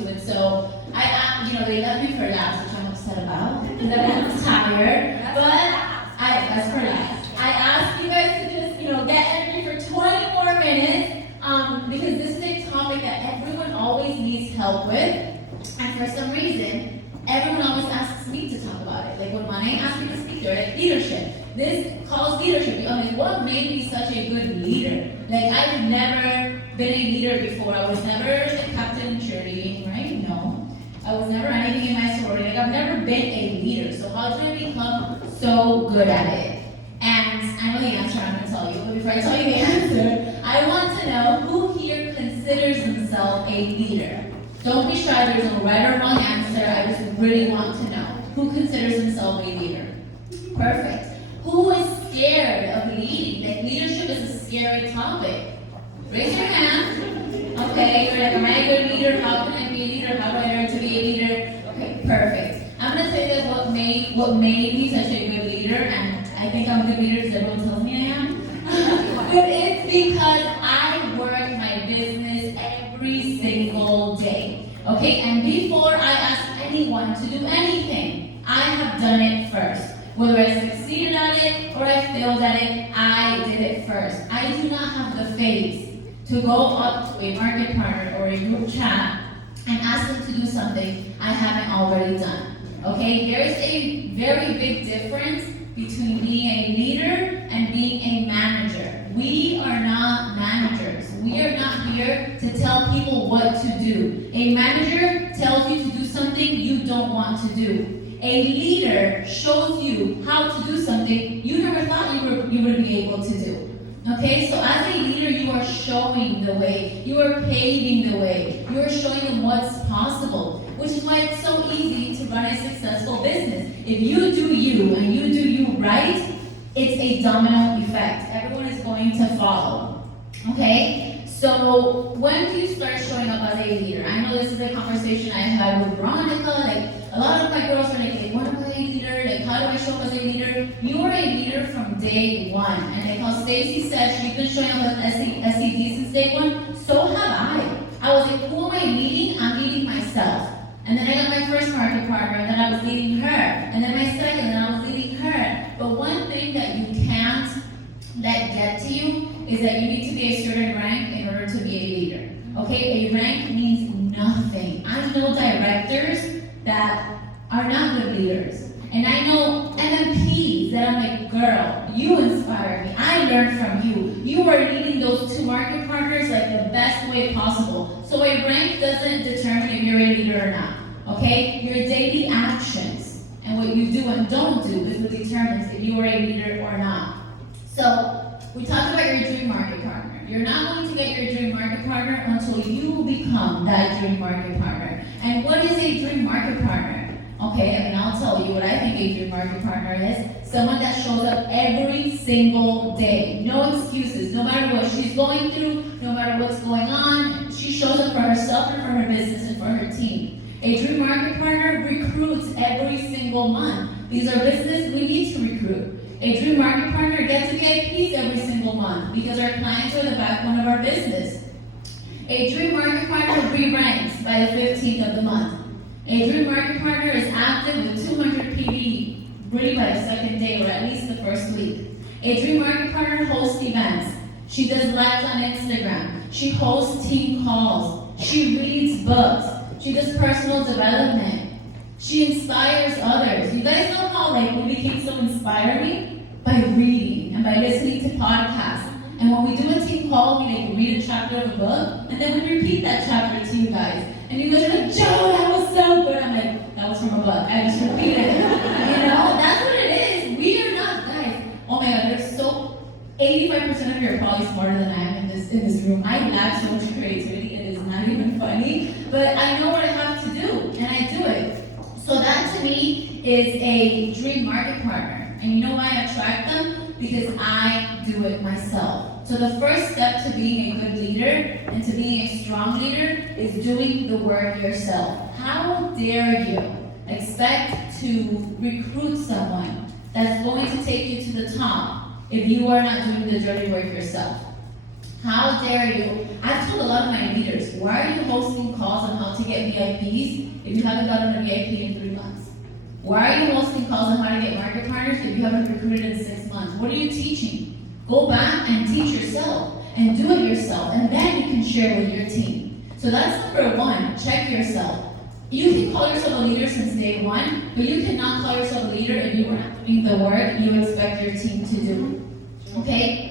to it. So they left me for last, which I'm upset about because I'm tired. But that's for last. I asked you guys to just get energy for 20 more minutes because this is a topic that everyone always needs help with, and for some reason, everyone always asks me to talk about it. Like when Monet asked me to speak, they're like leadership. This calls leadership. I mean, what made me such a good leader? Like I've never been a leader before. I was never the captain in cheerleading, right? No. I was never anything in my sorority. Like I've never been a leader. So how did I become so good at it? And I know the answer I'm going to tell you. But before I tell you the answer, I want to know who here considers himself a leader. Don't be shy. There's no right or wrong answer. I just really want to know who considers himself a leader. Perfect. Who is scared of leading? Like leadership is a scary topic. Raise your hand. Okay, you're like, am I a good leader? How can I be a leader? How do I learn to be a leader? Okay, perfect. I'm gonna tell you what made me such a good leader, and I think I'm a good leader because everyone tells me I am. But it's because I work my business every single day. Okay, and before I ask anyone to do anything, I have done it first. Whether I succeeded at it or I failed at it, I did it first. I do not have the face to go up to a market partner or a group chat and ask them to do something I haven't already done. Okay, there is a very big difference between being a leader and being a manager. We are not managers. We are not here to tell people what to do. A manager tells you to do something you don't want to do. A leader shows you how to do something you never thought you would be able to do. Okay, so as a leader, you are showing the way. You are paving the way. You are showing them what's possible, which is why it's so easy to run a successful business. If you do you and you do you right, it's a domino effect. Everyone is going to follow. Okay, so when do you start showing up as a leader? I know this is a conversation I had with Veronica. Like, a lot of my girls are like, what am I a leader? Like, how do I show up as a leader? You are a leader from day one. And like how Stacy said, she's been showing up as SCD since day one. So have I. I was like, who am I leading? I'm leading myself. And then I got my first market partner, and then I was leading her. And then my second, and I was leading her. But one thing that you can't let get to you is that you need to be a certain rank in order to be a leader. Okay, a rank means nothing. I know directors that are not good leaders. And I know MMPs that I'm like, girl, you inspire me. I learned from you. You are leading those two market partners like the best way possible. So a rank doesn't determine if you're a leader or not. Okay? Your daily actions and what you do and don't do is what determines if you are a leader or not. So we talked about your dream market partner. You're not going to get your dream market partner until you become that dream market partner. And what is a dream market partner? Okay, and I'll tell you what I think a dream market partner is. Someone that shows up every single day. No excuses. No matter what she's going through, no matter what's going on, she shows up for herself and for her business and for her team. A dream market partner recruits every single month. These are businesses we need to recruit. A dream market partner gets VIPs every single month because our clients are the backbone of our business. A dream market partner re-ranks by the 15th of the month. A dream market partner is active with 200 PV really by the second day or at least the first week. A dream market partner hosts events. She does lives on Instagram. She hosts team calls. She reads books. She does personal development. She inspires others. You guys know how we became so inspiring? By reading and by listening to podcasts. And when we do a team call, we read a chapter of a book, and then we repeat that chapter to you guys. And you guys are like, Joe, that was so good. I'm like, that was from a book. I just repeated it. That's what it is. We are not, guys. Oh my God, there's so 85% of you are probably smarter than I am in this room. I lack so much creativity. It is not even funny, but I know what I have to do, and I do it. So that to me is a dream market partner. And you know why I attract them? Because I do it myself. So the first step to being a good leader and to being a strong leader is doing the work yourself. How dare you expect to recruit someone that's going to take you to the top if you are not doing the dirty work yourself? How dare you? I've told a lot of my leaders, why are you hosting calls on how to get VIPs if you haven't gotten a VIP in 3 months? Why are you hosting calls on how to get market partners if you haven't recruited in 6 months? What are you teaching? Go back and teach yourself and do it yourself, and then you can share with your team. So that's number one, check yourself. You can call yourself a leader since day one, but you cannot call yourself a leader if you are not doing the work you expect your team to do. Okay?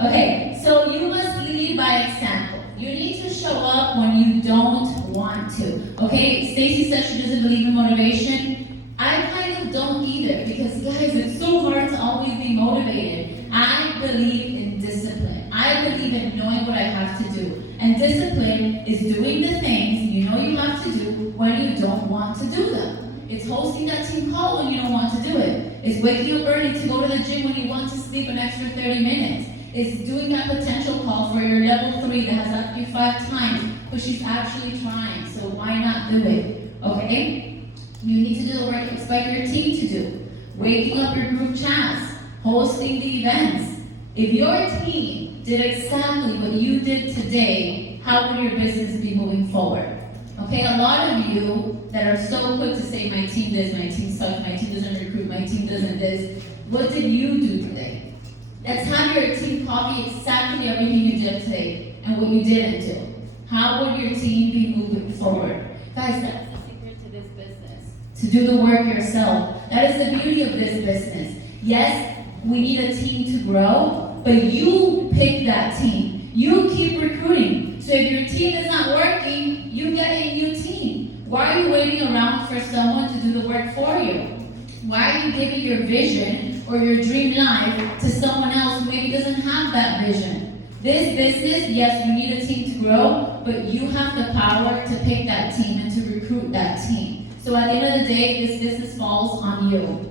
Okay, so you must lead by example. You need to show up when you don't want to. Okay, Stacy says she doesn't believe in motivation. I kind of don't either, because guys, it's so hard to always be motivated. I believe in discipline. I believe in knowing what I have to do. And discipline is doing the things you know you have to do when you don't want to do them. It's hosting that team call when you don't want to do it. It's waking up early to go to the gym when you want to sleep an extra 30 minutes. It's doing that potential call for your level 3 that has asked you 5 times, but she's actually trying, so why not do it? Okay? You need to do the work you expect your team to do. Waking up your group chats, hosting the events. If your team did exactly what you did today, how would your business be moving forward? Okay, a lot of you that are so quick to say, my team this, my team sucks, my team doesn't recruit, my team doesn't this. What did you do today? Let's have your team copy exactly everything you did today and what you didn't do. How would your team be moving forward? Guys, that's the secret to this business. To do the work yourself. That is the beauty of this business. Yes, we need a team to grow, but you pick that team. You keep recruiting. So if your team is not working, you get a new team. Why are you waiting around for someone to do the work for you? Why are you giving your vision or your dream life to someone else who maybe doesn't have that vision? This business, yes, you need a team to grow, but you have the power to pick that team and to recruit that team. So at the end of the day, this business falls on you.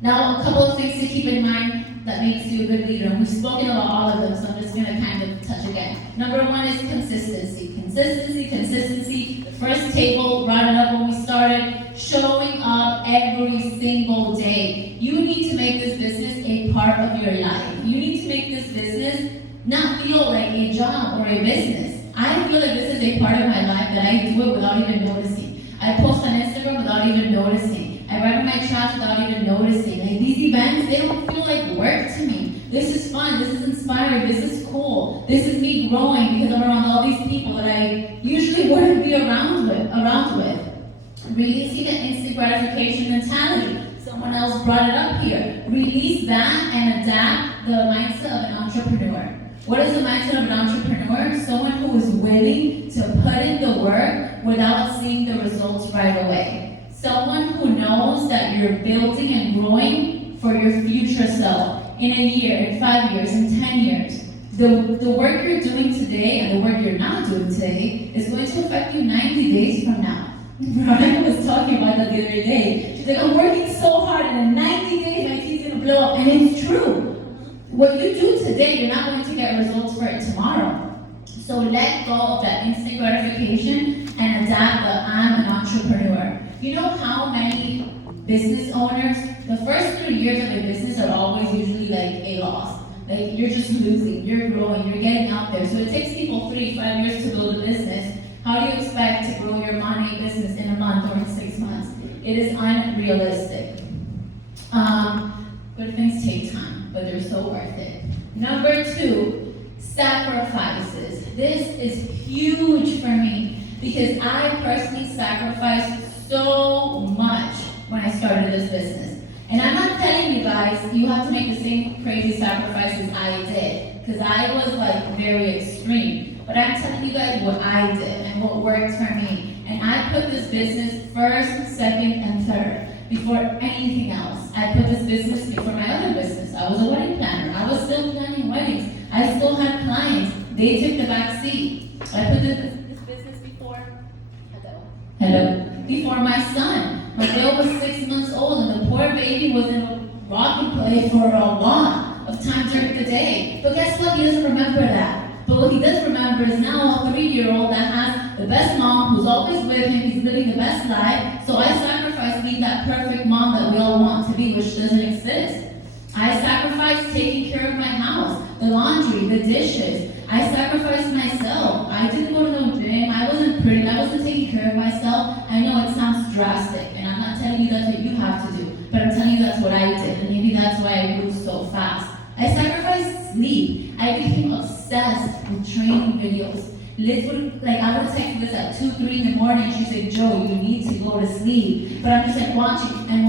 Now, a couple of things to keep in mind that makes you a good leader. We've spoken about all of them, so I'm just going to kind of touch again. Number one is consistency. Consistency. The first table, brought it up when we started, showing up every single day. You need to make this business a part of your life. You need to make this business not feel like a job or a business. I feel like this is a part of my life that I do it without even noticing. I post on Instagram without even noticing. I write in my chat without even noticing. Like these events, they don't feel like work to me. This is fun, this is inspiring, this is cool. This is me growing because I'm around all these people that I usually wouldn't be around with. Releasing the instant gratification mentality. Someone else brought it up here. Release that and adapt the mindset of an entrepreneur. What is the mindset of an entrepreneur? Someone who is willing to put in the work without seeing the results right away. Someone who knows that you're building and growing for your future self in a year, in 5 years, in 10 years. The work you're doing today and the work you're not doing today is going to affect you 90 days from now. Veronica was talking about that the other day. She's like, I'm working so hard and in 90 days my team's going to blow up. And it's true. What you do today, you're not going to get results for it tomorrow. So let go of that instant gratification and adapt the I'm an entrepreneur. You know how many business owners, the first 3 years of a business are always usually like a loss. Like you're just losing, you're growing, you're getting out there. So it takes people 3-5 years to build a business. How do you expect to grow your money business in a month or in 6 months? It is unrealistic. Good things take time, but they're so worth it. Number 2, sacrifices. This is huge for me because I personally sacrificed so much when I started this business. And I'm not telling you guys you have to make the same crazy sacrifices I did, because I was like very extreme. But I'm telling you guys what I did and what worked for me. And I put this business first, second, and third before anything else. I put this business before my other business. I was a wedding planner. I was still planning weddings. I still had clients. They took the back seat. I put this business before before my son. My girl was 6 months old and the poor baby was in a rocking play for a lot of time during the day. But guess what? He doesn't remember that. But what he does remember is now a 3-year-old that has the best mom who's always with him. He's living the best life. So I sacrificed being that perfect mom that we all want to be, which doesn't exist. I I sacrificed taking care of my house, the laundry, the dishes. I sacrificed myself. I didn't go to no gym. I wasn't pretty. I wasn't taking care of myself. I know it sounds drastic, and I'm not telling you that's what you have to do, but I'm telling you that's what I did, and maybe that's why I moved so fast. I sacrificed sleep. I became obsessed with training videos. Liz would, I would text Liz at 2, 3 in the morning, and she'd say, Joe, you need to go to sleep. But I'm just watching and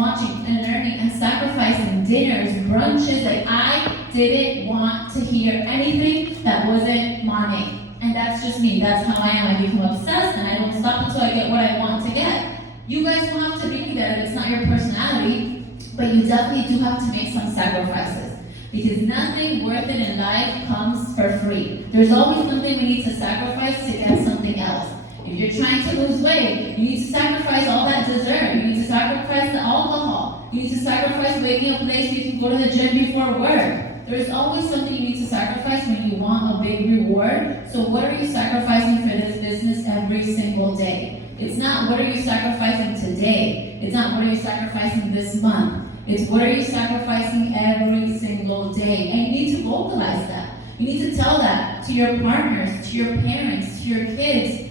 learning and sacrificing dinners, brunches. I didn't want to hear anything that wasn't mommy. And that's just me. That's how I am. I become obsessed, and I don't stop until I get what I want to get. You guys don't have to be there. It's not your personality, but you definitely do have to make some sacrifices. Because nothing worth it in life comes for free. There's always something we need to sacrifice to get something else. If you're trying to lose weight, you need to sacrifice all that dessert. You need to sacrifice the alcohol. You need to sacrifice waking up late so you can go to the gym before work. There's always something you need to sacrifice when you want a big reward. So what are you sacrificing for this business every single day? It's not what are you sacrificing today. It's not what are you sacrificing this month. It's what are you sacrificing every single day. And you need to vocalize that. You need to tell that to your partners, to your parents, to your kids,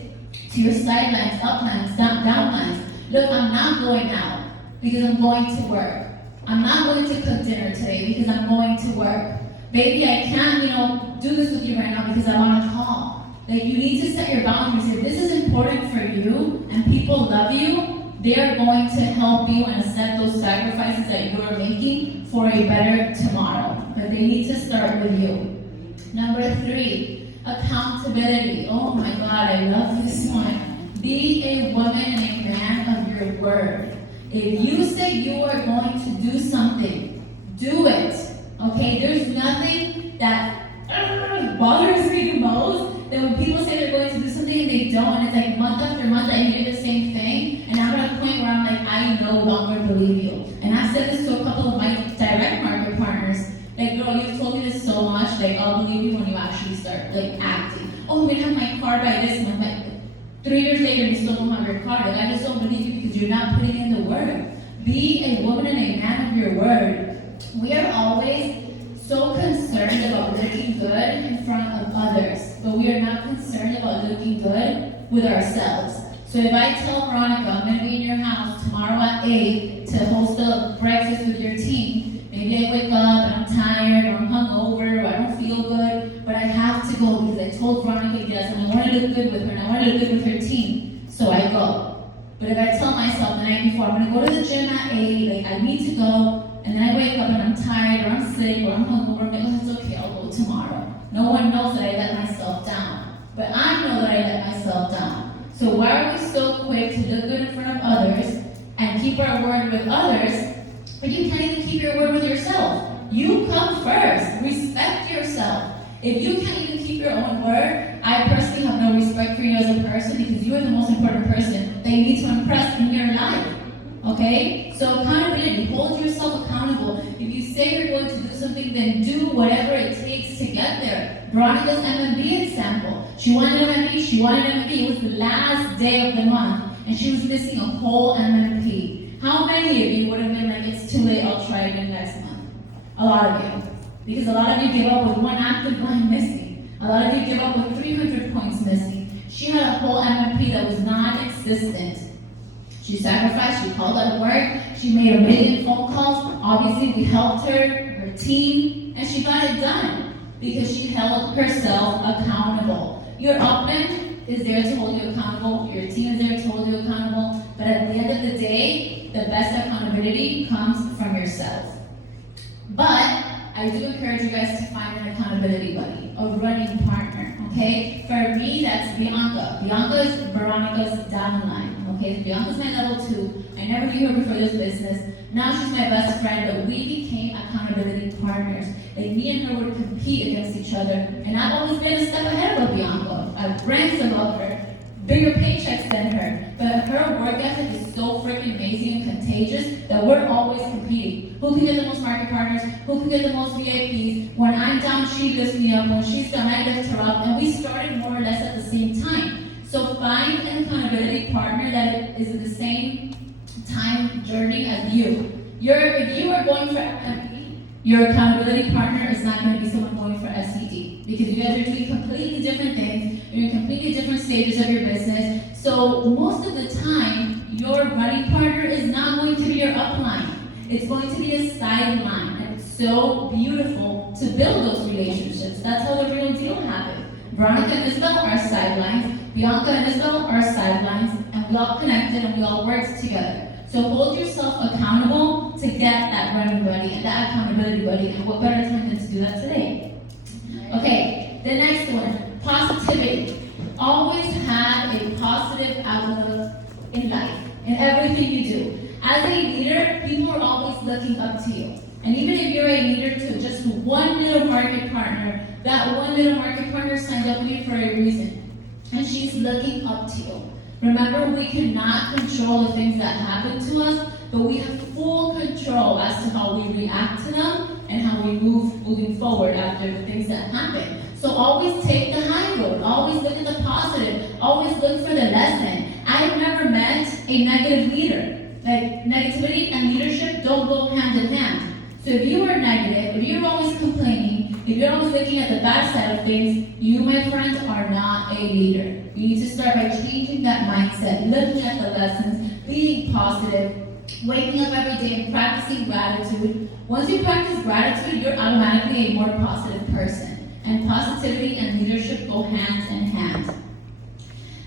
to your sidelines, uplines, downlines. Look, I'm not going out because I'm going to work. I'm not going to cook dinner today because I'm going to work. Baby, I can't, do this with you right now because I'm on a call. You need to set your boundaries. If this is important for you and people love you, they are going to help you and set those sacrifices that you are making for a better tomorrow. But they need to start with you. Number 3, accountability. Oh my God, I love this one. Be a woman and a man of your word. If you say you are going to do something, do it. Okay? There's nothing that bothers me the most than when people say they're going to do something and they don't, and it's month after month I hear the same thing, and I'm at a point where I'm I no longer believe you. And I've said this to a couple of my direct market partners, girl, you've told me this so much, I'll believe you when you actually start, acting. Oh, I'm gonna have my car by this month, 3 years later you still don't have your car. I just don't believe you because you're not putting in the work. Be a woman and a man of your word. We are always so concerned about looking good in front of others, but we are not concerned about looking good with ourselves. So if I tell Veronica, I'm going to be in your house tomorrow at 8 to host a breakfast with your team, maybe I wake up and I'm tired or I'm hungover or I don't feel good, but I have to go because I told Veronica yes, and I want to look good with her and I want to look good with her team, so I go. But if I tell myself the night before, I'm going to go to the gym at 8, I need to go, and then I wake up and I'm tired or I'm sick or I'm hungover, it's okay, I'll go tomorrow. No one knows that I let myself down, but I know that I let myself down. So why are we so quick to look good in front of others and keep our word with others, but you can't even keep your word with yourself? You come first. Respect yourself. If you can't even keep your own word, I personally have no respect for you as a person because you are the most important person that you need to impress in your life. Okay? So accountability. Hold yourself accountable. If you say you're going to do something, then do whatever it takes to get there. Veronica's MMB example. She wanted MMB. It was the last day of the month, and she was missing a whole MMP. How many of you would have been it's too late, I'll try again next month? A lot of you. Because a lot of you give up with one active line missing. A lot of you give up with 300 points missing. She had a whole MMP that was non-existent. She sacrificed, she called out work, she made 1 million phone calls. Obviously, we helped her team, and she got it done because she held herself accountable. Your upline is there to hold you accountable, your team is there to hold you accountable, but at the end of the day, the best accountability comes from yourself. But I do encourage you guys to find an accountability buddy, a running partner, okay? For me, that's Bianca. Bianca is Veronica's downline, okay? Bianca's my level 2. I never knew her before this business. Now she's my best friend, but we became accountability partners. Me and her would compete against each other, and I've always been a step ahead of Bianca. I've ranked above her, bigger paychecks than her, but her work ethic is so freaking amazing and contagious that we're always competing. Who can get the most market partners? Who can get the most VIPs? When I'm down, she lifts me up. When she's down, I lift her up, and we started more or less at the same time. So find an accountability partner that is in the same time journey as you. If you are going for MMP, Your accountability partner is not going to be someone going for SED, because you guys are doing completely different things. You're in completely different stages of your business. So most of the time, your running partner is not going to be your upline. It's going to be a sideline. And it's so beautiful to build those relationships. That's how the real deal happens. Veronica and Isabel are sidelines. Bianca and Isabel are sidelines. And we all connected and we all worked together. So hold yourself accountable to get that running buddy and that accountability buddy. And what better time than to do that today? Okay, the next one, positivity. Always have a positive outlook in life, in everything you do. As a leader, people are always looking up to you. And even if you're a leader to just one little market partner, that one little market partner signed up with you for a reason. And she's looking up to you. Remember, we cannot control the things that happen to us, but we have full control as to how we react to them and how we move moving forward after the things that happen. So always take the high road. Always look at the positive. Always look for the lesson. I've never met a negative leader. Like, negativity and leadership don't go hand in hand. So if you are negative, if you're always complaining, if you're always looking at the bad side of things, you, my friends, are not a leader. You need to start by changing that mindset, looking at the lessons, being positive, waking up every day and practicing gratitude. Once you practice gratitude, you're automatically a more positive person. And positivity and leadership go hand in hand.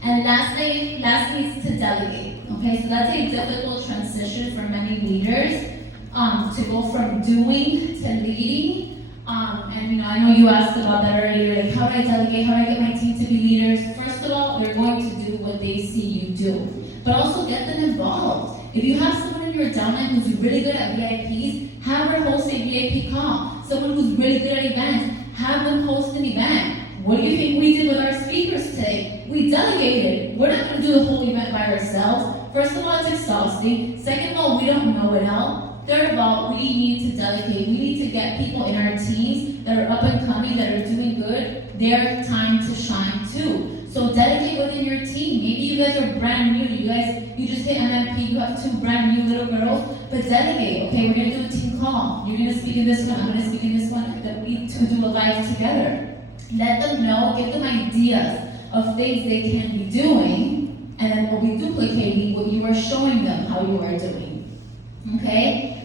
And lastly is to delegate. Okay, so that's a difficult transition for many leaders, to go from doing to leading. And I know you asked about that earlier, like how do I delegate, how do I get my team to be leaders? First of all, they're going to do what they see you do. But also get them involved. If you have someone in your downline who's really good at VIPs, have her host a VIP call. Someone who's really good at events, have them host an event. What do you think we did with our speakers today? We delegated. We're not going to do the whole event by ourselves. First of all, it's exhausting. Second of all, we don't know it all. Third of all, we need to delegate. We need to get people in our teams that are up and coming, that are doing good, their time to shine too. So delegate within your team. Maybe you guys are brand new. You just hit MMP, you have 2 brand new little girls, but delegate. Okay, we're going to do a team call. You're going to speak in this one, I'm going to speak in this one, that we need to do a live together. Let them know, give them ideas of things they can be doing, and then we'll be duplicating what you are showing them how you are doing. Okay?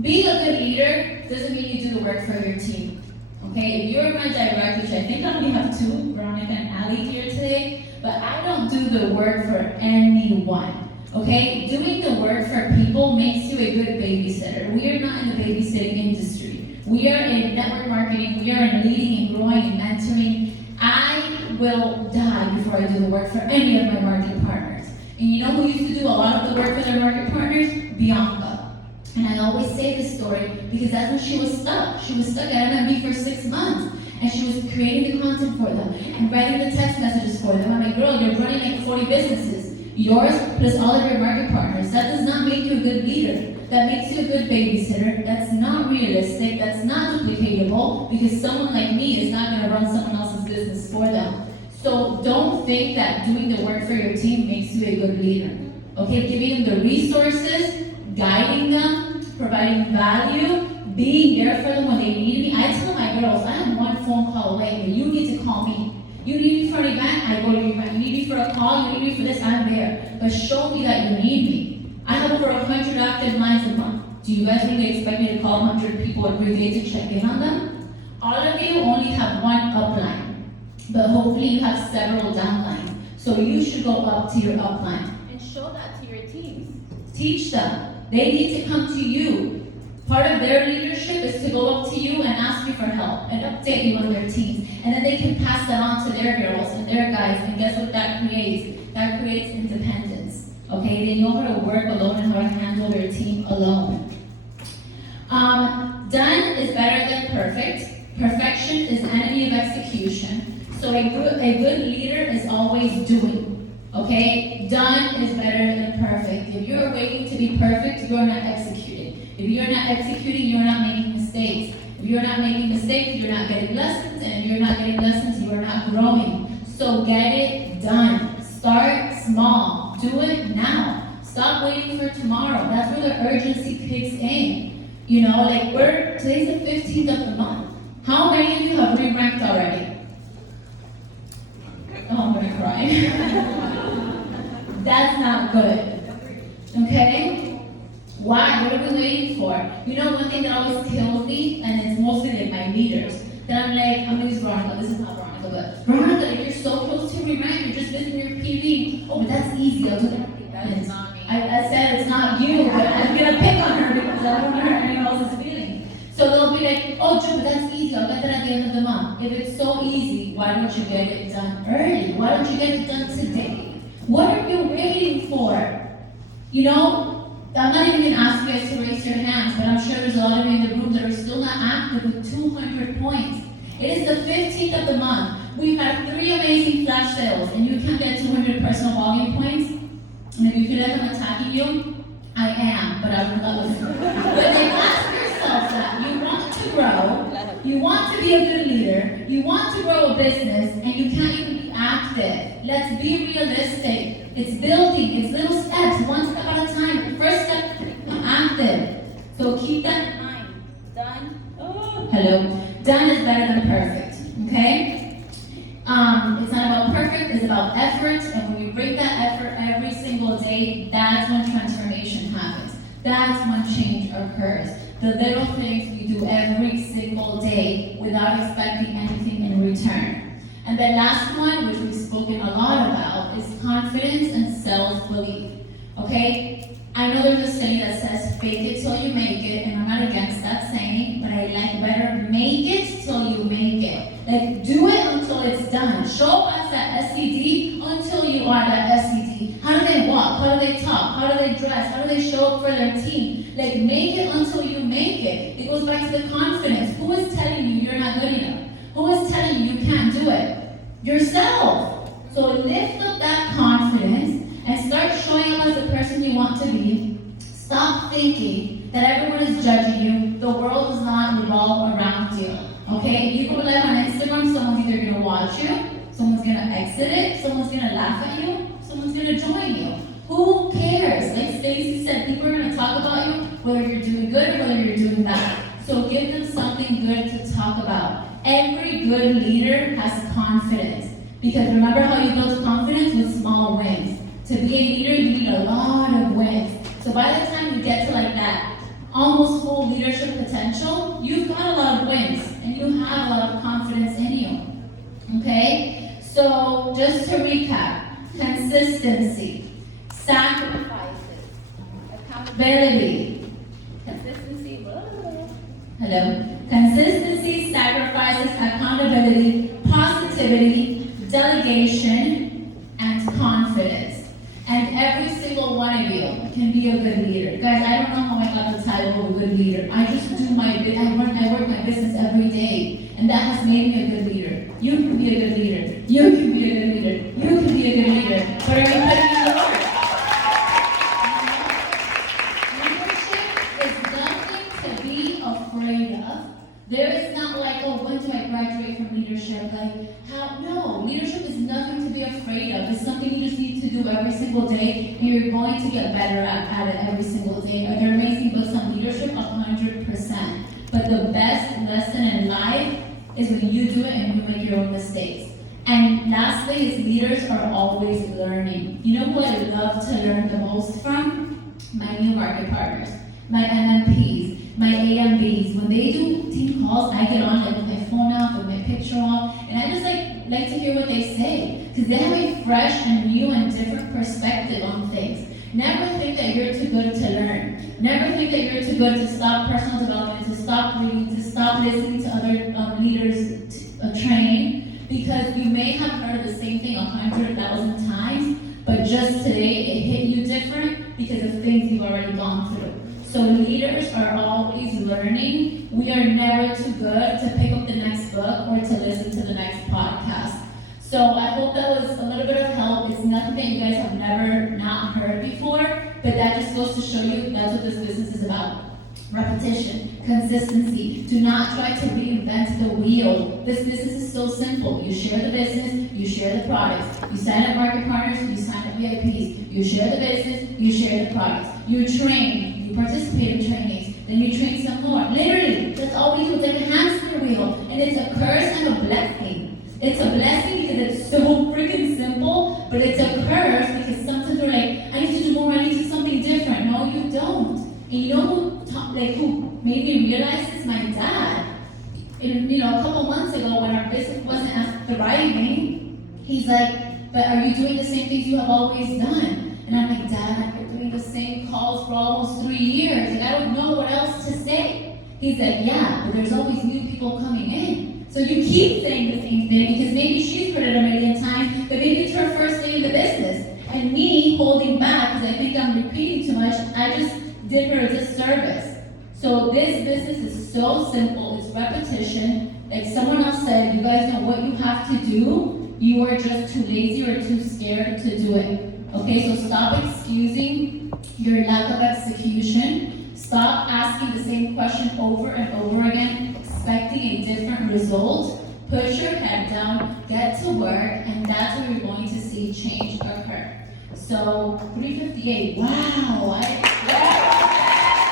Being a good leader doesn't mean you do the work for your team. Okay? If you're my director, which I think I only have 2, Veronica and Ali here today, but I don't do the work for anyone. Okay? Doing the work for people makes you a good babysitter. We are not in the babysitting industry. We are in network marketing. We are in leading and growing and mentoring. I will die before I do the work for any of my market partners. And you know who used to do a lot of the work for their market partners? Bianca. And I always say this story because that's when she was stuck. She was stuck at MMB for 6 months. And she was creating the content for them and writing the text messages for them. I'm like, girl, you're running like 40 businesses. Yours plus all of your market partners. That does not make you a good leader. That makes you a good babysitter. That's not realistic. That's not duplicatable because someone like me is not going to run someone else's business for them. So don't think that doing the work for your team makes you a good leader. Okay, giving them the resources, guiding them, providing value, being there for them when they need me. I tell my girls, I am 1 phone call away, but you need to call me. You need me for an event, I go to your event. You need me for a call, you need me for this, I'm there. But show me that you need me. I have over 100 active lines a month. Do you guys really expect me to call 100 people every day to check in on them? All of you only have 1 upline, but hopefully you have several downlines. So you should go up to your upline and show that to your teams. Teach them. They need to come to you. Part of their leadership is to go up to you and ask you for help and update you on their teams. And then they can pass that on to their girls and their guys. And guess what that creates? That creates independence. Okay, they know how to work alone and how to handle their team alone. Done is better than perfect. Perfection is the enemy of execution. So a good leader is always doing. Okay, done is better than perfect. If you're waiting to be perfect, you're not executing. If you're not executing, you're not making mistakes. If you're not making mistakes, you're not getting lessons. And if you're not getting lessons, you are not growing. So get it done. Start small. Do it now. Stop waiting for tomorrow. That's where the urgency kicks in. You know, like today's the 15th of the month. How many of you have re-ranked already? Oh, I'm gonna cry. That's not good. Okay? Why? What are we waiting for? You know, one thing that always kills me, and it's mostly like my leaders, that I'm like, I'm gonna use Veronica, this is not Veronica, but Veronica, like, you're so close to re-rank, you're just missing your PV. Oh, but that's easy, I'll do that. That's not me. I said it's not you, but I'm gonna pick on her because I don't want to hurt anyone else's feelings. So they'll be like, oh, Joe, but that's easy, I'll get that at the end of the month. If it's so easy, why don't you get it done early? Why don't you get it done today? What are you waiting for? You know, I'm not even going to ask you guys to raise your hands, but I'm sure there's a lot of you in the room that are still not active with 200 points. It is the 15th of the month. We've had 3 amazing flash sales, and you can't get 200 personal volume points. And if you feel like I'm attacking you, I am, but I would love it. But then ask yourself that. You want to grow, you want to be a good leader, you want to grow a business, and you can't even be active. Let's be realistic. It's building, it's little steps, one step at a time. First step, become active. So keep that in mind. Done? Oh, hello. Done is better than perfect, okay? It's not about perfect, it's about effort, and when you bring that effort every single day, that's when transformation happens. That's when change occurs. The little things we do every single day without expecting anything in return. And the last one, which we've spoken a lot about, is confidence and self-belief. Okay? I know there's a saying that says, fake it till you make it, and I'm not against that saying, but I like better, make it till you make it. Like, do it until it's done. Show us that SCD until you are that SCD. How do they walk? How do they talk? How do they dress? How do they show up for their team? Like, make it until you make it. It goes back to the confidence. Who is telling you you're not good enough? Who is telling you you can't do it? Yourself. So lift up that confidence and start showing up as the person you want to be. Stop thinking that everyone is judging you. The world does not revolve around you. Okay? You go live on Instagram, someone's either going to watch you, someone's going to exit it, someone's going to laugh at you, someone's going to join you. Who cares? Like Stacey said, people are going to talk about you, whether you're doing good or whether you're doing bad. So give them something good to talk about. Every good leader has confidence. Because remember how you build confidence with small wins. To be a leader, you need a lot of wins. So by the time you get to like that almost full leadership potential, you've got a lot of wins and you have a lot of confidence in you. Okay? So just to recap, consistency, sacrifices, accountability, consistency, hello, consistency, sacrifices, accountability, positivity, delegation, and confidence. And every single one of you can be a good leader. Guys, I don't know how I got the title of a good leader. I just do I work my business every day. And that has made me a good leader. You can be a good leader. You can be a good leader. You can be a good leader. But are you putting in the work? Leadership is nothing to be afraid of. There is not like, oh, when do I graduate from leadership? Like, how? No, leadership is nothing to be afraid of. It's something you just need to do every single day, and you're going to get better at it every single day. Are there amazing books on leadership? 100%. But the best lesson in life is when you do it and you make your own mistakes. And lastly, is leaders are always learning. You know who I love to learn the most from? My new market partners, my MMPs, my AMBs. When they do team calls, I get on with my phone out, with my picture on, and I just like to hear what they say, because they have a fresh and new and different perspective on things. Never think that you're too good to learn. Never think that you're too good to stop personal development, to stop reading, to stop listening to other leaders' training, because you may have heard the same thing 100,000 times, but just today it hit you different because of things you've already gone through. So leaders are always learning. We are never too good to pick up the next book or to listen to the next podcast. So I hope that was a little bit of help. It's nothing that you guys have never not heard before, but that just goes to show you that's what this business is about. Repetition, consistency. Do not try to reinvent the wheel. This business is so simple. You share the business, you share the products. You sign up market partners, you sign up VIPs. You share the business, you share the products. You train, you participate in trainings. then we train some more. Literally, that's all we do. It's like a hamster wheel, and it's a curse and a blessing. It's a blessing because it's so freaking simple, but it's a curse because sometimes we're like, I need to do more, I need to do something different. No, you don't. And you know who made me realize this? My dad. And, a couple months ago when our business wasn't as thriving, he's like, but are you doing the same things you have always done? And I'm like, Dad, I've been doing the same calls for almost 3 years. Like, I don't know what else to say. He's like, yeah, but there's always new people coming in. So you keep saying the same thing because maybe she's heard it a million times, but maybe it's her first day in the business. And me holding back because I think I'm repeating too much, I just did her a disservice. So this business is so simple, it's repetition. Like someone else said, you guys know what you have to do. You are just too lazy or too scared to do it. Okay, so stop excusing your lack of execution. Stop asking the same question over and over again, expecting a different result. Put your head down, get to work, and that's where you're going to see change occur. So 358, wow.